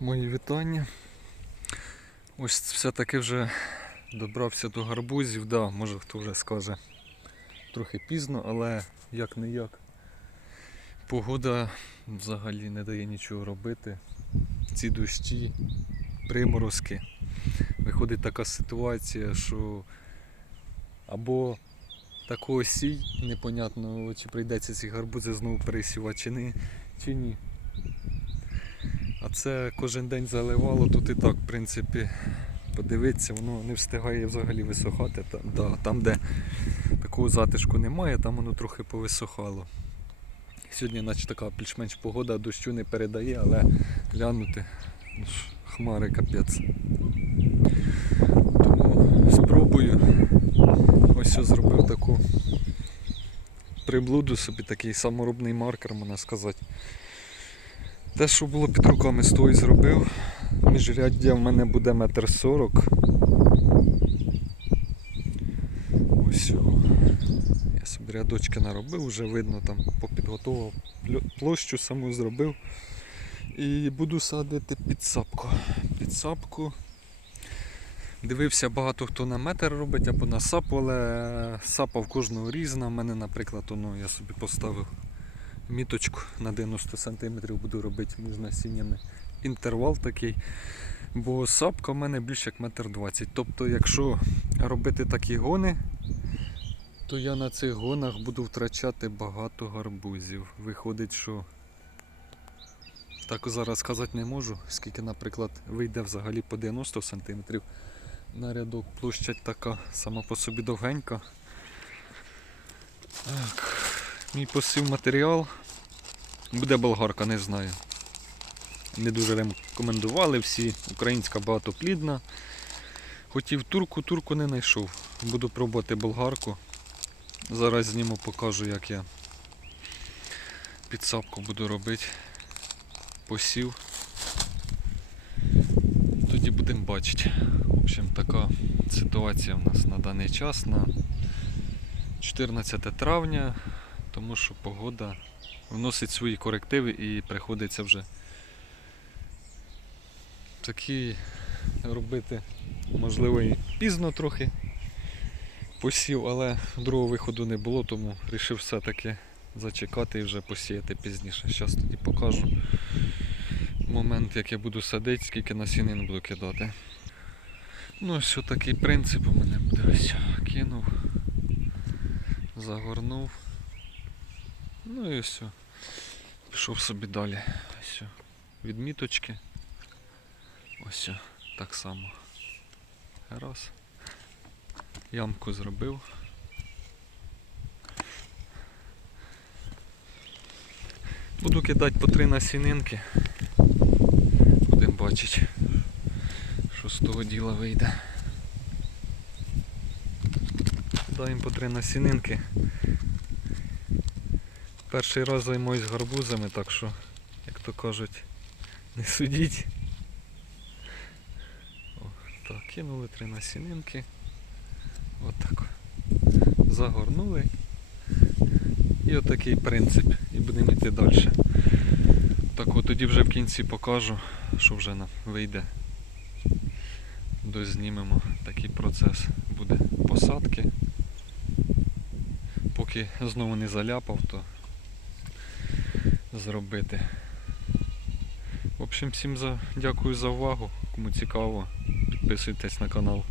Мої вітання. Ось все-таки вже добрався до гарбузів. Да, може хто вже скаже трохи пізно, але як не як. Погода взагалі не дає нічого робити. Ці дощі, приморозки. Виходить така ситуація, що або такого сій, непонятно, чи прийдеться ці гарбузи знову пересівати, чи, не, чи ні. Це кожен день заливало, тут і так, в принципі, подивитися, воно не встигає взагалі висохати. Та, да, там, де такого затишку немає, там воно трохи повисохало. Сьогодні наче така більш-менш погода, дощу не передає, але глянути ну хмари капець. Тому спробую. Ось я зробив таку приблуду собі, такий саморобний маркер, можна сказати. Те, що було під руками, з того і зробив. Міжряддя в мене буде метр сорок. Я собі рядочки наробив, вже видно там попідготував площу саму зробив. І буду садити під сапку. Під сапку. Дивився багато хто на метр робить або на сапу, але сапа в кожного різна. У мене, наприклад, воно я собі поставив міточку на 90 см буду робити між насіннями. Інтервал такий. Бо сапка в мене більше як метр двадцять. Тобто, якщо робити такі гони, то я на цих гонах буду втрачати багато гарбузів. Виходить, що так зараз сказати не можу, скільки, наприклад, вийде взагалі по 90 см на рядок. Площадь така сама по собі довгенька. Так. Мій посів матеріал. Буде болгарка, не знаю. Не дуже рекомендували всі. Українська багатоплідна. Хотів турку, турку не знайшов. Буду пробувати болгарку. Зараз зніму, покажу, як я підсапку буду робити. Посів. Тоді будемо бачити. В общем, така ситуація в нас на даний час на 14 травня, тому що погода вносить свої корективи і приходиться вже такі робити, можливо, і пізно трохи посів, але другого виходу не було, тому вирішив все-таки зачекати і вже посіяти пізніше. Зараз тоді покажу момент, як я буду садити, скільки насінин буду кидати. Ну, ось такий принцип у мене буде ось. Кинув, загорнув. Ну і все. Пішов собі далі. Ось. Відміточки. Ось так само. Раз. Ямку зробив. Буду кидати по три насінинки. Будемо бачити, що з того діла вийде. Даємо по три насінинки. Перший раз займаюсь гарбузами, так що, як то кажуть, не судіть. Так, кинули три насінинки. Отак. Загорнули. І отакий принцип. І будемо йти далі. Так от тоді вже в кінці покажу, що вже нам вийде. Дознімемо такий процес буде посадки. Поки знову не заляпав, то зробити. В общем, всім за... дякую за увагу. Кому цікаво, підписуйтесь на канал.